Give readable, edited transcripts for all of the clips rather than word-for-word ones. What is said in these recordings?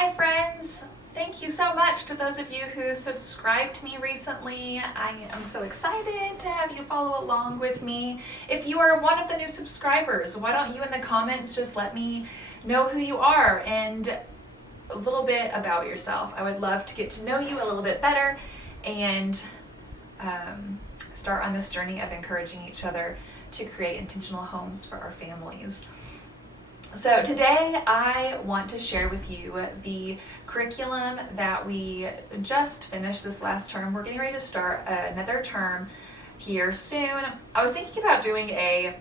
Hi friends! Thank you so much to those of you who subscribed to me recently. I am so excited to have you follow along with me. If you are one of the new subscribers, why don't you in the comments just let me know who you are and a little bit about yourself. I would love to get to know you a little bit better and start on this journey of encouraging each other to create intentional homes for our families. So today I want to share with you the curriculum that we just finished this last term. We're getting ready to start another term here soon. I was thinking about doing a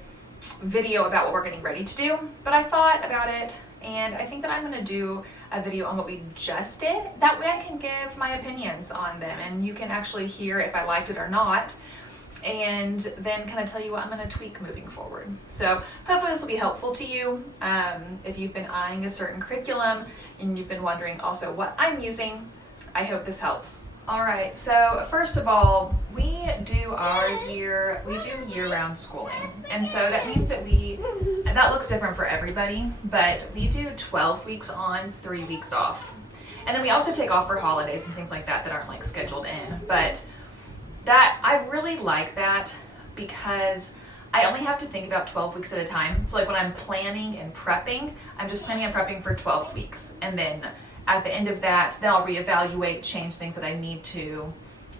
video about what we're getting ready to do, but I thought about it and I think that I'm going to do a video on what we just did. That way I can give my opinions on them and you can actually hear if I liked it or not, and then kind of tell you what I'm going to tweak moving forward. So hopefully this will be helpful to you. If you've been eyeing a certain curriculum and you've been wondering also what I'm using, I hope this helps. All right, so first of all, we do year-round schooling. And so that means that and that looks different for everybody, but we do 12 weeks on, 3 weeks off. And then we also take off for holidays and things like that that aren't like scheduled in. But I really like that because I only have to think about 12 weeks at a time. So like when I'm planning and prepping, I'm just planning and prepping for 12 weeks. And then at the end of that, then I'll reevaluate, change things that I need to,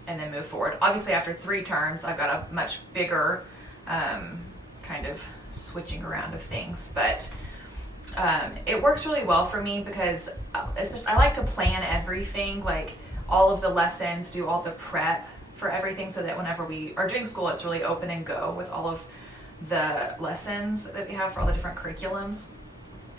and then move forward. Obviously after 3 terms, I've got a much bigger kind of switching around of things. But it works really well for me because especially I like to plan everything, like all of the lessons, do all the prep for everything so that whenever we are doing school, it's really open and go with all of the lessons that we have for all the different curriculums.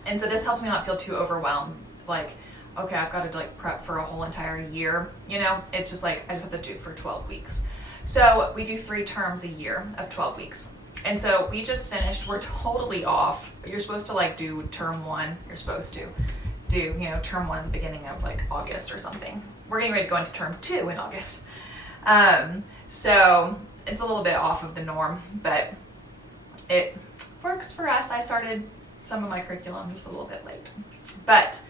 And so this helps me not feel too overwhelmed. Like, okay, I've got to like prep for a whole entire year. You know, it's just like, I just have to do it for 12 weeks. So we do 3 terms a year of 12 weeks. And so we just finished, we're totally off. You're supposed to like do term 1. You're supposed to do, term 1 at the beginning of like August or something. We're getting ready to go into term 2 in August. So it's a little bit off of the norm, but it works for us. I started some of my curriculum just a little bit late, but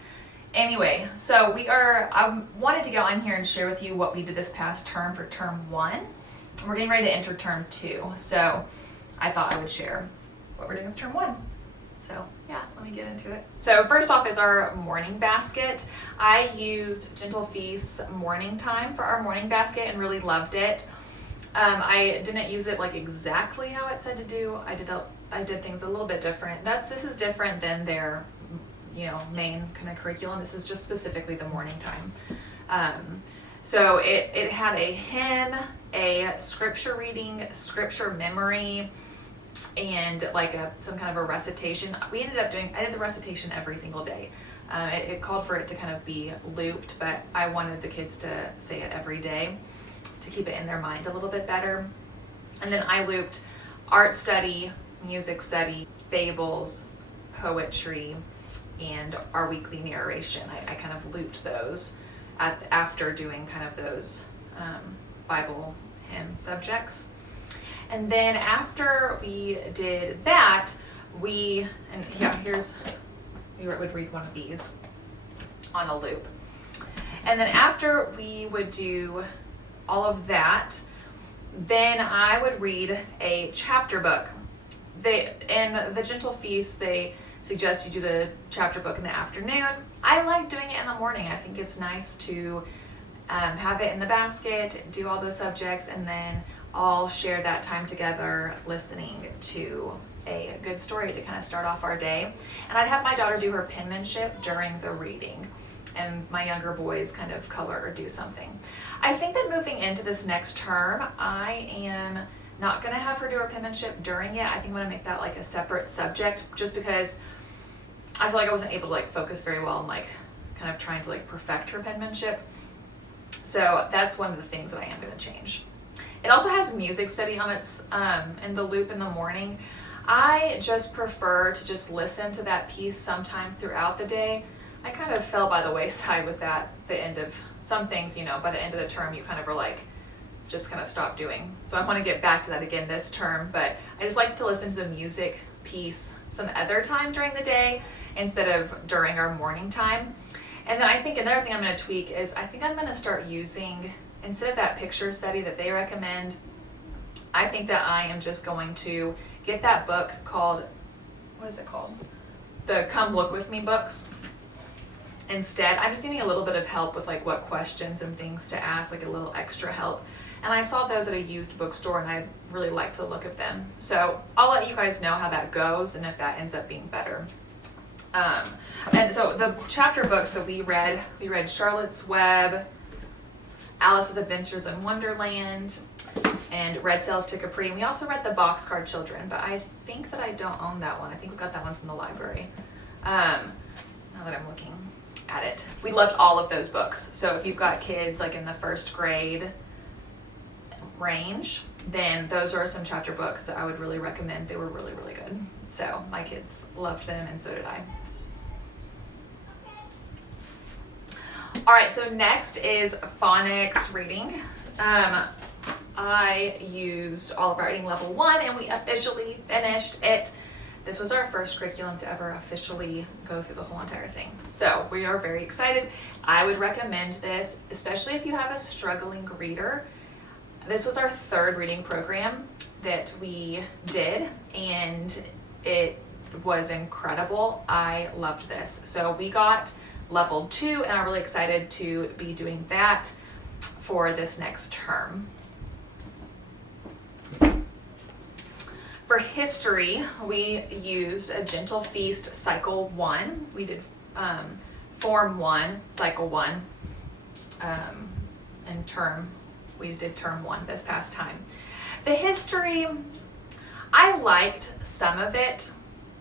anyway, so I wanted to get on here and share with you what we did this past term for term 1. We're getting ready to enter term 2. So I thought I would share what we're doing with term 1. So yeah, let me get into it. So first off is our morning basket. I used Gentle Feast's morning time for our morning basket and really loved it. I didn't use it like exactly how it said to do. I did things a little bit different. This is different than their main kind of curriculum. This is just specifically the morning time. So it had a hymn, a scripture reading, scripture memory, and like some kind of a recitation. I did the recitation every single day. It called for it to kind of be looped, but I wanted the kids to say it every day to keep it in their mind a little bit better. And then I looped art study, music study, fables, poetry, and our weekly narration. I kind of looped those after doing kind of those Bible hymn subjects. And then after we did that, we would read one of these on a loop. And then after we would do all of that, then I would read a chapter book. In the Gentle Feast, they suggest you do the chapter book in the afternoon. I like doing it in the morning. I think it's nice to have it in the basket, do all those subjects, and then all share that time together listening to a good story to kind of start off our day. And I'd have my daughter do her penmanship during the reading, and my younger boys kind of color or do something. I think that moving into this next term, I am not going to have her do her penmanship during it. I think I'm going to make that like a separate subject, just because I feel like I wasn't able to like focus very well on like kind of trying to like perfect her penmanship. So that's one of the things that I am going to change. It also has music study on its in the loop in the morning. I just prefer to just listen to that piece sometime throughout the day. I kind of fell by the wayside with that. The end of some things, by the end of the term, you kind of are like, just kind of stop doing. So I want to get back to that again this term, but I just like to listen to the music piece some other time during the day instead of during our morning time. And then I think another thing I'm going to tweak is I think I'm going to start using, instead of that picture study that they recommend, I think that I am just going to get that book called, what is it called? The Come Look With Me books. Instead, I'm just needing a little bit of help with like what questions and things to ask, like a little extra help. And I saw those at a used bookstore and I really liked the look of them. So I'll let you guys know how that goes and if that ends up being better. And so the chapter books that we read Charlotte's Web, Alice's Adventures in Wonderland, and Red Sails to Capri. And we also read the Boxcar Children, but I think that I don't own that one. I think we got that one from the library. Now that I'm looking at it. We loved all of those books. So if you've got kids like in the first grade range, then those are some chapter books that I would really recommend. They were really, really good. So my kids loved them and so did I. All right, so next is Phonics Reading. I used Alveary Reading Level 1 and we officially finished it. This was our first curriculum to ever officially go through the whole entire thing. So we are very excited. I would recommend this, especially if you have a struggling reader. This was our third reading program that we did and it was incredible. I loved this. So we got Level 2 and I'm really excited to be doing that for this next term. For history, we used A Gentle Feast Cycle 1. We did Form 1, Cycle 1, and we did Term 1 this past time. The history, I liked some of it.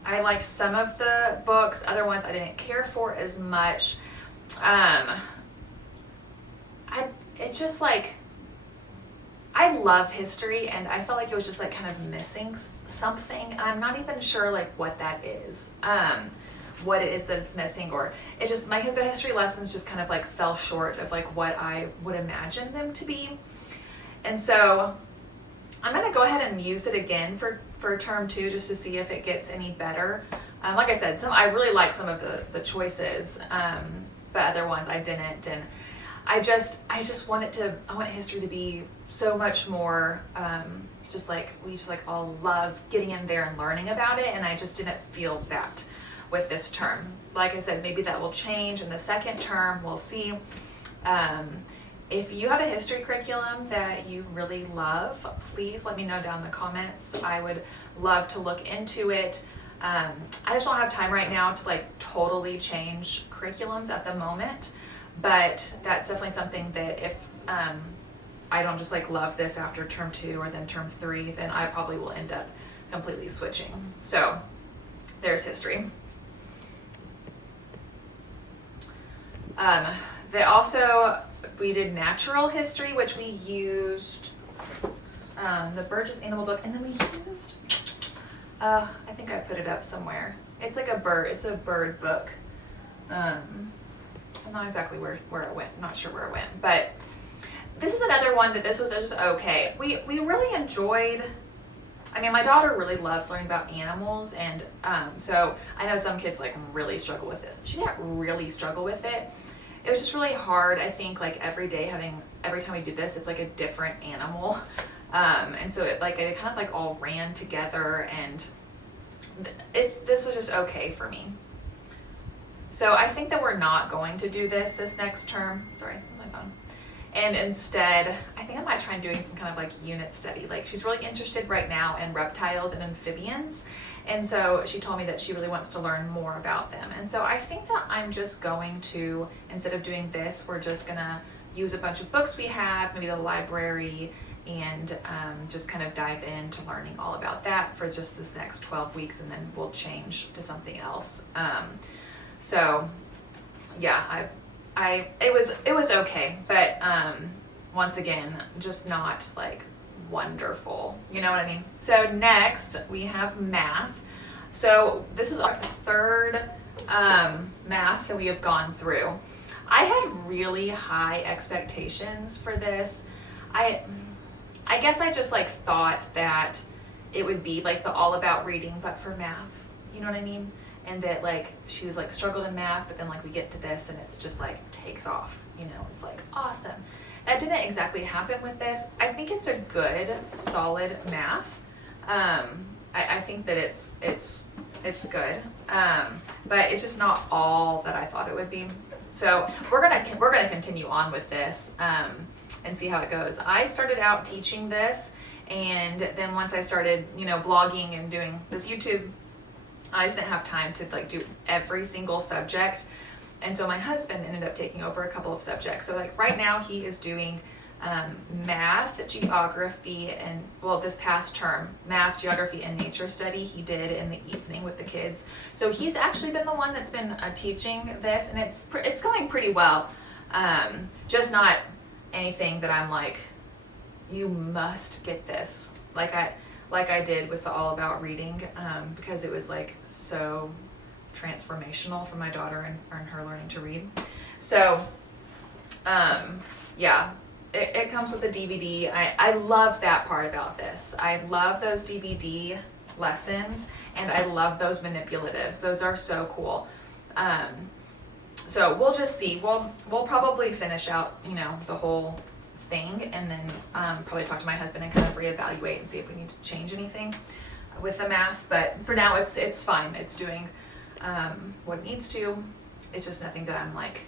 I liked some of the books. Other ones I didn't care for as much. It's just like, I love history and I felt like it was just like kind of missing something. And I'm not even sure like what that is, what it is that it's missing, or it just, the history lessons just kind of like fell short of like what I would imagine them to be. And so I'm gonna go ahead and use it again for Term 2 just to see if it gets any better. Like I said, I really like some of the choices, but other ones I didn't. And I want history to be so much more, just like we all love getting in there and learning about it. And I just didn't feel that with this term. Like I said, maybe that will change in the second term. We'll see. If you have a history curriculum that you really love, please let me know down in the comments. I would love to look into it. I just don't have time right now to like totally change curriculums at the moment, but that's definitely something that if I don't just like love this after Term 2 or then Term 3, then I probably will end up completely switching. So there's history. We did natural history, which we used the Burgess Animal book, and then we used, I think I put it up somewhere. It's like a bird book. I'm not exactly where it went, not sure where it went, but this is another one that this was just okay. We really enjoyed, my daughter really loves learning about animals, and so I know some kids like really struggle with this. She didn't really struggle with it. It was just really hard, I think, like every time we do this, it's like a different animal. And so it kind of like all ran together, and this was just okay for me. So I think that we're not going to do this next term. Sorry, my phone. And instead, I think I might try doing some kind of like unit study. Like she's really interested right now in reptiles and amphibians. And so she told me that she really wants to learn more about them. And so I think that I'm just going to, instead of doing this, we're just gonna use a bunch of books we have, maybe the library, and just kind of dive into learning all about that for just this next 12 weeks, and then we'll change to something else. So yeah, it was okay, but once again, just not like wonderful, you know what I mean? So next we have math. So this is our third math that we have gone through. I had really high expectations for this. I guess I just like thought that it would be like the all about reading, but for math. you know what I mean? And that like she was like struggled in math, but then like we get to this and it's just like takes off, you know, it's like awesome. That didn't exactly happen with this. I think it's a good, solid math. I think that it's good, but it's just not all that I thought it would be. So we're gonna continue on with this and see how it goes. I started out teaching this, and then once I started, you know, blogging and doing this YouTube, I just didn't have time to like do every single subject. And so my husband ended up taking over a couple of subjects. So like right now he is doing math, geography, and well, this past term, math, geography, and nature study he did in the evening with the kids. So he's actually been the one that's been teaching this, and it's going pretty well. Just not anything that I'm like, you must get this. Like I did with the All About Reading, because it was like so transformational for my daughter and her learning to read. So yeah, it comes with a DVD. I love that part about this. I love those DVD lessons, and I love those manipulatives. Those are so cool. So we'll just see. We'll probably finish out, you know, the whole thing, and then probably talk to my husband and kind of reevaluate and see if we need to change anything with the math. But for now, it's fine. It's doing what it needs to. It's just nothing that I'm like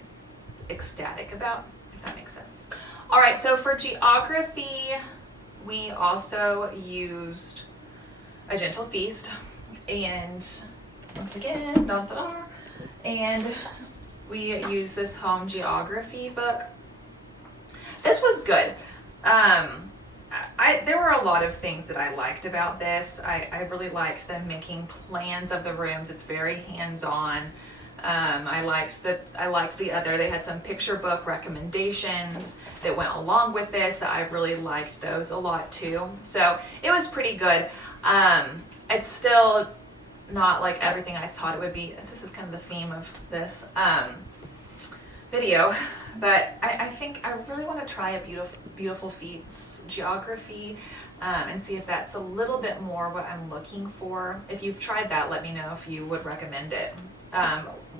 ecstatic about, if that makes sense. All right, so for geography, we also used A Gentle Feast, and once again, and we used this home geography book. This was good. There were a lot of things that I liked about this. I really liked them making plans of the rooms. It's very hands-on. I liked the other. They had some picture book recommendations that went along with this that I really liked those a lot too. So it was pretty good. It's still not like everything I thought it would be. This is kind of the theme of this video, but I think I really want to try a Beautiful Feats geography and see if that's a little bit more what I'm looking for. If you've tried that, let me know if you would recommend it.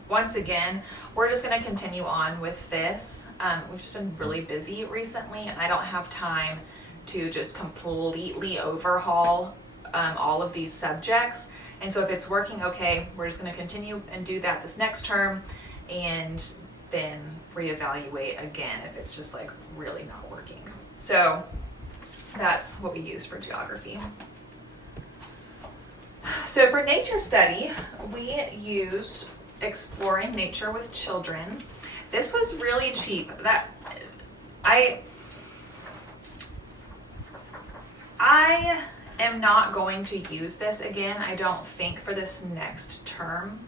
Once again, we're just going to continue on with this. We've just been really busy recently, and I don't have time to just completely overhaul all of these subjects. And so if it's working okay, we're just going to continue and do that this next term, and then reevaluate again if it's just like really not working. So that's what we use for geography. So for nature study, we used Exploring Nature with Children. This was really cheap. That I am not going to use this again, I don't think, for this next term.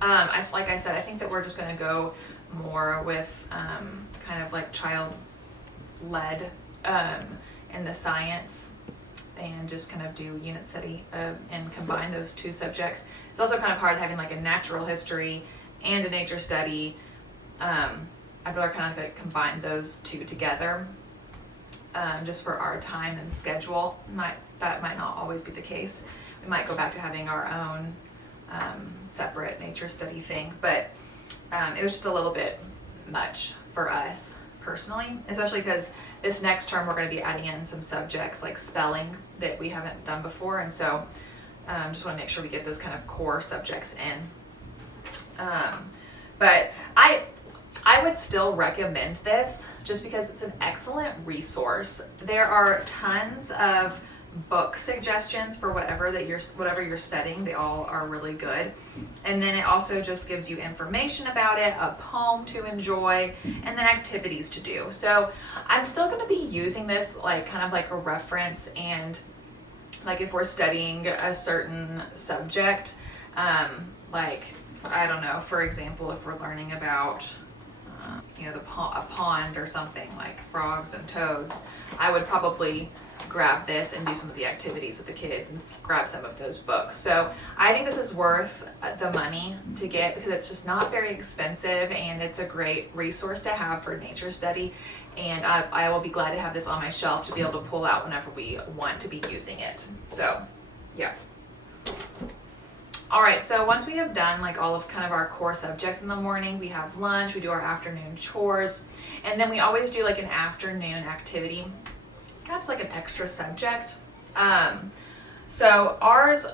Like I said, I think that we're just going to go more with kind of like child-led in the science, and just kind of do unit study and combine those two subjects. It's also kind of hard having like a natural history and a nature study. I'd rather kind of like combine those two together, just for our time and schedule. That might not always be the case. We might go back to having our own separate nature study thing, but it was just a little bit much for us personally, especially because this next term we're going to be adding in some subjects like spelling that we haven't done before, and so just want to make sure we get those kind of core subjects in. But I would still recommend this just because it's an excellent resource. There are tons of book suggestions for whatever you're studying. They all are really good. And then it also just gives you information about it, a poem to enjoy, and then activities to do. So I'm still going to be using this like kind of like a reference, and like if we're studying a certain subject, like I don't know, for example, if we're learning about a pond or something like frogs and toads, I would probably grab this and do some of the activities with the kids and grab some of those books. So I think this is worth the money to get because it's just not very expensive, and it's a great resource to have for nature study. And I will be glad to have this on my shelf to be able to pull out whenever we want to be using it. So yeah. All right, so once we have done like all of kind of our core subjects in the morning, we have lunch, we do our afternoon chores, and then we always do like an afternoon activity, kind of like an extra subject. So ours,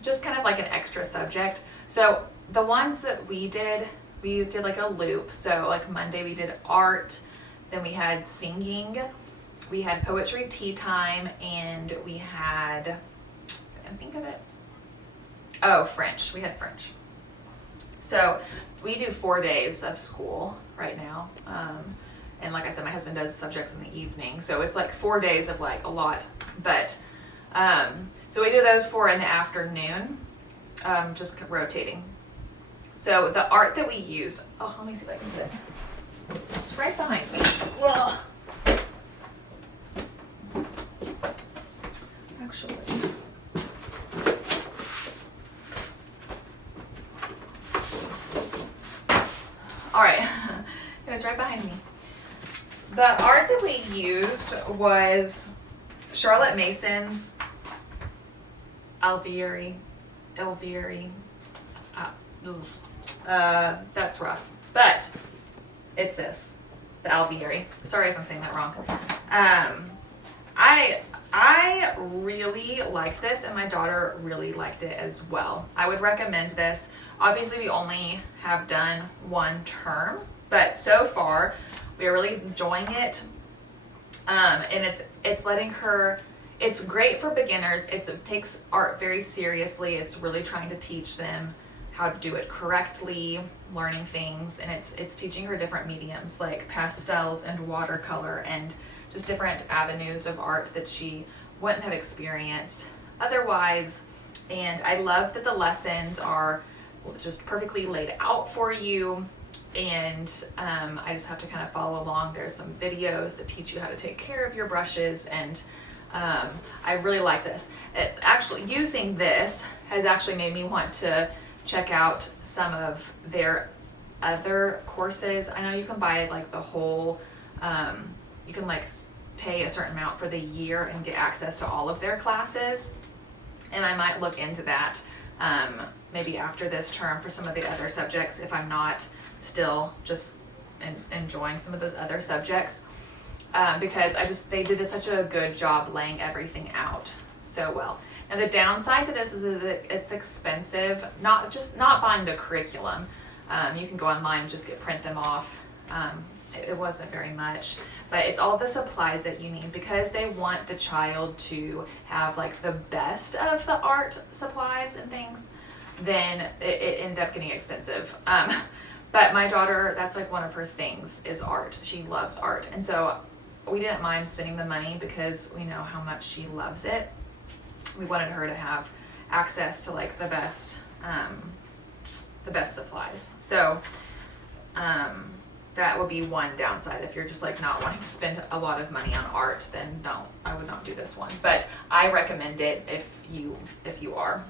just kind of like an extra subject. So the ones that we did like a loop. So like Monday we did art, then we had singing, we had poetry tea time, and we had, I think of it. Oh, French. We had French. So we do 4 days of school right now. And like I said, my husband does subjects in the evening. So it's like 4 days of like a lot. But so we do those 4 in the afternoon, just rotating. So the art that we used, oh, let me see if I can get it. It's right behind me. Well, actually. All right, it was right behind me. The art that we used was Charlotte Mason's Alveary. That's rough, but it's this, the Alveary. Sorry if I'm saying that wrong. I really liked this, and my daughter really liked it as well. I would recommend this. Obviously, we only have done 1 term, but so far we are really enjoying it. And it's letting her. It's great for beginners. It takes art very seriously. It's really trying to teach them how to do it correctly, learning things, and it's teaching her different mediums like pastels and watercolor and just different avenues of art that she wouldn't have experienced otherwise. And I love that the lessons are just perfectly laid out for you, and I just have to kind of follow along. There's some videos that teach you how to take care of your brushes, and I really like this. Actually, using this has actually made me want to check out some of their other courses. I know you can buy like the whole, you can like pay a certain amount for the year and get access to all of their classes, and I might look into that maybe after this term for some of the other subjects if I'm not still just enjoying some of those other subjects, because they did such a good job laying everything out so well. Now the downside to this is that it's expensive, not buying the curriculum. You can go online and just print them off. It wasn't very much, but it's all the supplies that you need because they want the child to have like the best of the art supplies and things. Then it ended up getting expensive. But my daughter, that's like one of her things is art. She loves art. And so we didn't mind spending the money because we know how much she loves it. We wanted her to have access to like the best supplies. So that would be one downside. If you're just like not wanting to spend a lot of money on art, then no, I would not do this one. But I recommend it if you are.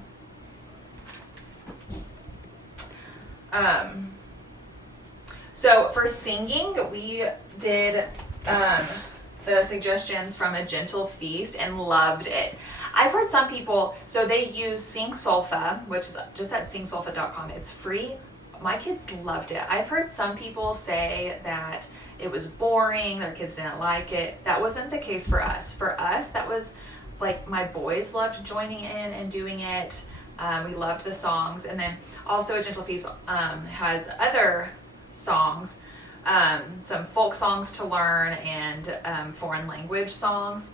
So for singing, we did the suggestions from A Gentle Feast and loved it. I've heard some people, so they use Sing Solfa, which is just at singsolfa.com. It's free. My kids loved it. I've heard some people say that it was boring, their kids didn't like it. That wasn't the case for us. For us, that was like my boys loved joining in and doing it. We loved the songs. And then also A Gentle Feast has other songs, some folk songs to learn and foreign language songs.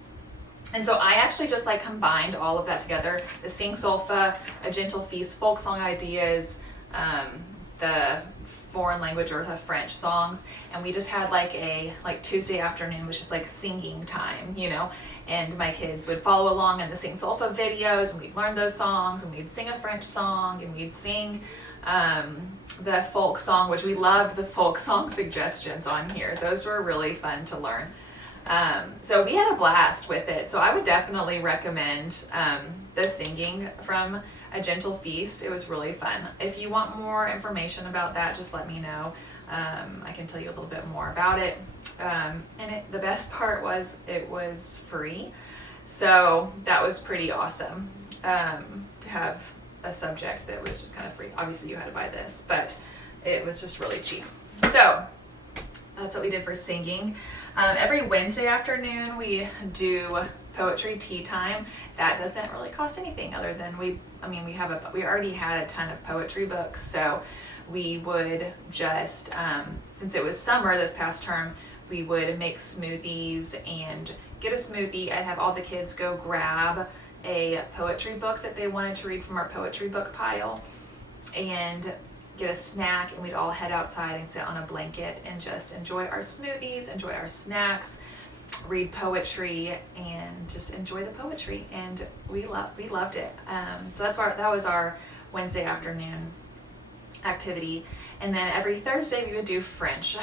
And so I actually just like combined all of that together. The Sing Solfa, A Gentle Feast, folk song ideas, the foreign language or the French songs, and we just had like Tuesday afternoon was just like singing time, and my kids would follow along in the Sing Solfa videos, and we'd learn those songs, and we'd sing a French song, and we'd sing the folk song, which we loved the folk song suggestions on here. Those were really fun to learn. So we had a blast with it. So I would definitely recommend the singing from A Gentle Feast. It was really fun. If you want more information about that, just let me know. I can tell you a little bit more about it. And the best part was it was free. So that was pretty awesome to have a subject that was just kind of free. Obviously you had to buy this, but it was just really cheap. So that's what we did for singing. Every Wednesday afternoon we do poetry tea time. That doesn't really cost anything other than we already had a ton of poetry books, so we would just, since it was summer this past term, we would make smoothies and get a smoothie. I'd have all the kids go grab a poetry book that they wanted to read from our poetry book pile and get a snack, and we'd all head outside and sit on a blanket and just enjoy our smoothies, enjoy our snacks, read poetry, and just enjoy the poetry. And we loved it. So that was our Wednesday afternoon activity. And then every Thursday we would do French.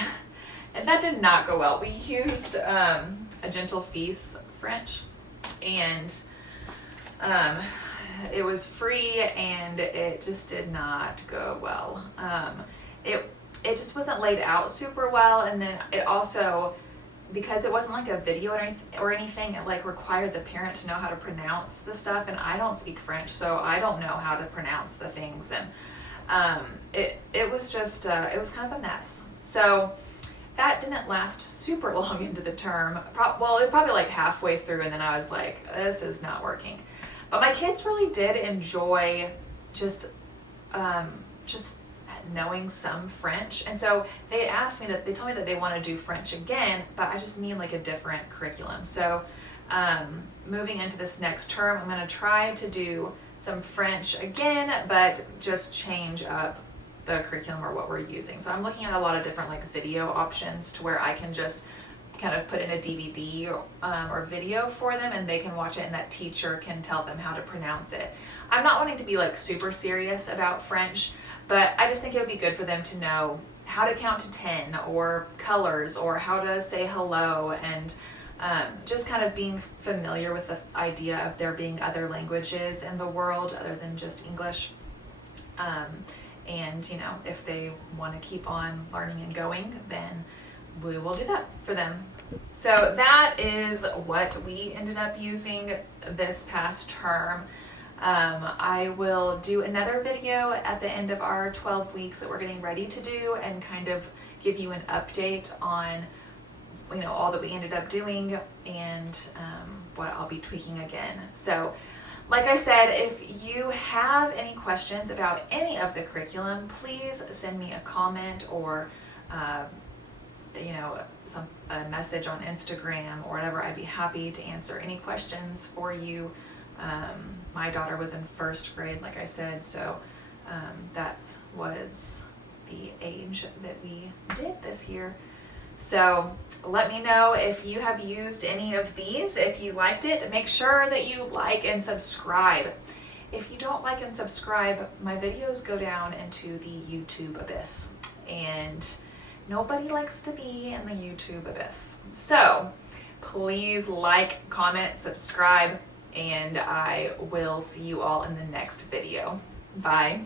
And that did not go well. We used a Gentle Feast French, and it was free, and it just did not go well. It just wasn't laid out super well, and then it also, because it wasn't like a video or anything, it like required the parent to know how to pronounce the stuff, and I don't speak French, so I don't know how to pronounce the things, and it was just it was kind of a mess. So that didn't last super long into the term. It was probably like halfway through, and then I was like, this is not working. But my kids really did enjoy just knowing some French. And so they told me that they want to do French again, but I just need like a different curriculum. So moving into this next term, I'm going to try to do some French again, but just change up the curriculum or what we're using. So I'm looking at a lot of different like video options to where I can just kind of put in a DVD or video for them, and they can watch it, and that teacher can tell them how to pronounce it. I'm not wanting to be like super serious about French, but I just think it would be good for them to know how to count to 10 or colors or how to say hello, and just kind of being familiar with the idea of there being other languages in the world other than just English. And if they want to keep on learning and going, then we will do that for them. So that is what we ended up using this past term. I will do another video at the end of our 12 weeks that we're getting ready to do, and kind of give you an update on all that we ended up doing, and what I'll be tweaking again. So like I said, if you have any questions about any of the curriculum, please send me a comment or a message on Instagram or whatever. I'd be happy to answer any questions for you. My daughter was in first grade, like I said, so that was the age that we did this year. So let me know if you have used any of these. If you liked it, make sure that you like and subscribe. If you don't like and subscribe, my videos go down into the YouTube abyss, and nobody likes to be in the YouTube abyss. So please like, comment, subscribe, and I will see you all in the next video. Bye.